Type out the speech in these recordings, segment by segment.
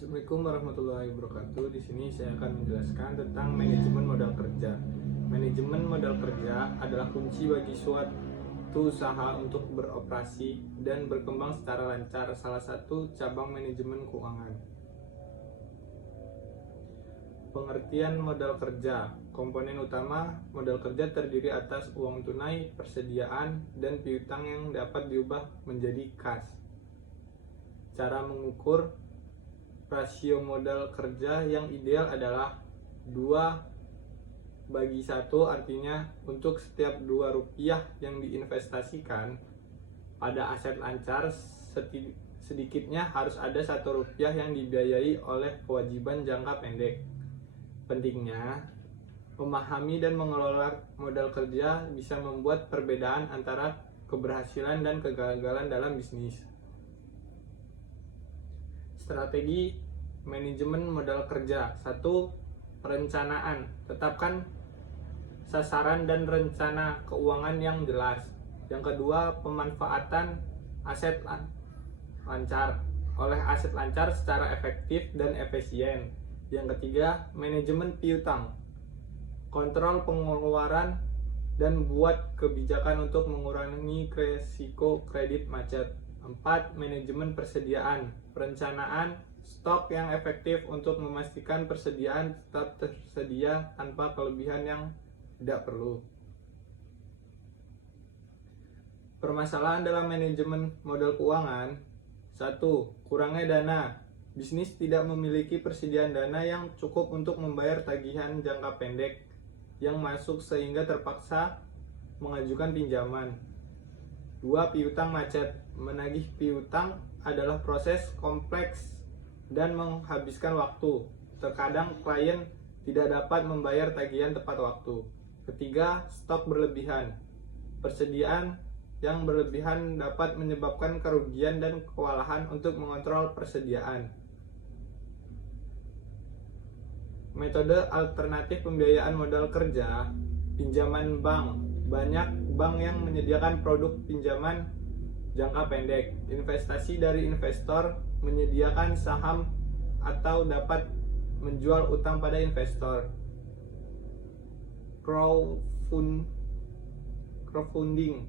Assalamualaikum warahmatullahi wabarakatuh. Di sini saya akan menjelaskan tentang manajemen modal kerja. Manajemen modal kerja adalah kunci bagi suatu usaha untuk beroperasi dan berkembang secara lancar, salah satu cabang manajemen keuangan. Pengertian modal kerja. Komponen utama modal kerja terdiri atas uang tunai, persediaan, dan piutang yang dapat diubah menjadi kas. Cara mengukur rasio modal kerja yang ideal adalah 2/1, artinya untuk setiap 2 rupiah yang diinvestasikan pada aset lancar, sedikitnya harus ada 1 rupiah yang dibiayai oleh kewajiban jangka pendek. Pentingnya, memahami dan mengelola modal kerja bisa membuat perbedaan antara keberhasilan dan kegagalan dalam bisnis. Strategi manajemen modal kerja. 1. Perencanaan. Tetapkan sasaran dan rencana keuangan yang jelas. Yang kedua, pemanfaatan aset lancar oleh aset lancar secara efektif dan efisien. Yang ketiga, manajemen piutang. Kontrol pengeluaran dan buat kebijakan untuk mengurangi risiko kredit macet. 4. Manajemen persediaan. Perencanaan stok yang efektif untuk memastikan persediaan tetap tersedia tanpa kelebihan yang tidak perlu. Permasalahan dalam manajemen modal keuangan. 1. Kurangnya dana. Bisnis tidak memiliki persediaan dana yang cukup untuk membayar tagihan jangka pendek yang masuk sehingga terpaksa mengajukan pinjaman. 2. Piutang macet. Menagih piutang adalah proses kompleks dan menghabiskan waktu. Terkadang klien tidak dapat membayar tagihan tepat waktu. Ketiga, stok berlebihan. Persediaan yang berlebihan dapat menyebabkan kerugian dan kewalahan untuk mengontrol persediaan. Metode alternatif pembiayaan modal kerja. Pinjaman bank. Banyak bank yang menyediakan produk pinjaman jangka pendek. Investasi dari investor, menyediakan saham atau dapat menjual utang pada investor. Crowdfunding.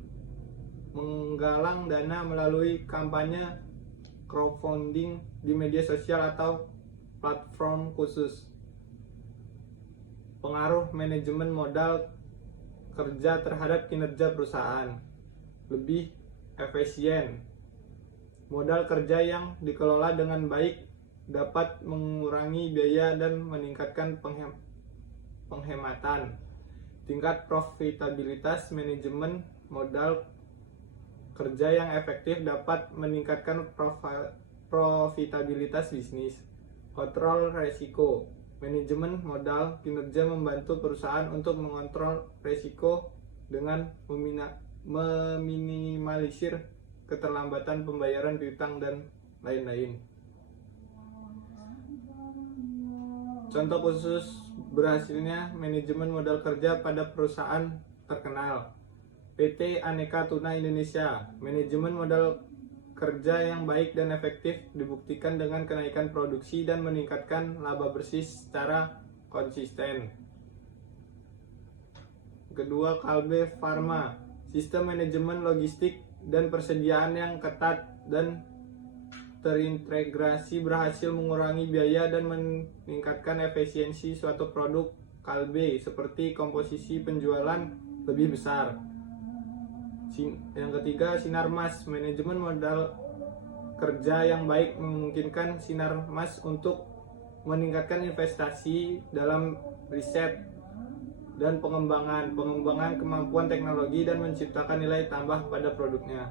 Menggalang dana melalui kampanye crowdfunding di media sosial atau platform khusus. Pengaruh manajemen modal kerja terhadap kinerja perusahaan. Lebih efisien. Modal kerja yang dikelola dengan baik dapat mengurangi biaya dan meningkatkan penghematan. Tingkat profitabilitas. Manajemen modal kerja yang efektif dapat meningkatkan profitabilitas bisnis. Kontrol risiko. Manajemen modal kinerja membantu perusahaan untuk mengontrol risiko dengan meminimalisir keterlambatan pembayaran piutang dan lain-lain. Contoh khusus berhasilnya manajemen modal kerja pada perusahaan terkenal. PT Aneka Tuna Indonesia. Manajemen modal kerja yang baik dan efektif dibuktikan dengan kenaikan produksi dan meningkatkan laba bersih secara konsisten. Kedua, Kalbe Farma. Sistem manajemen logistik dan persediaan yang ketat dan terintegrasi berhasil mengurangi biaya dan meningkatkan efisiensi suatu produk Kalbe, seperti komposisi penjualan lebih besar. Yang ketiga, Sinarmas. Manajemen modal kerja yang baik memungkinkan Sinarmas untuk meningkatkan investasi dalam riset dan pengembangan kemampuan teknologi dan menciptakan nilai tambah pada produknya.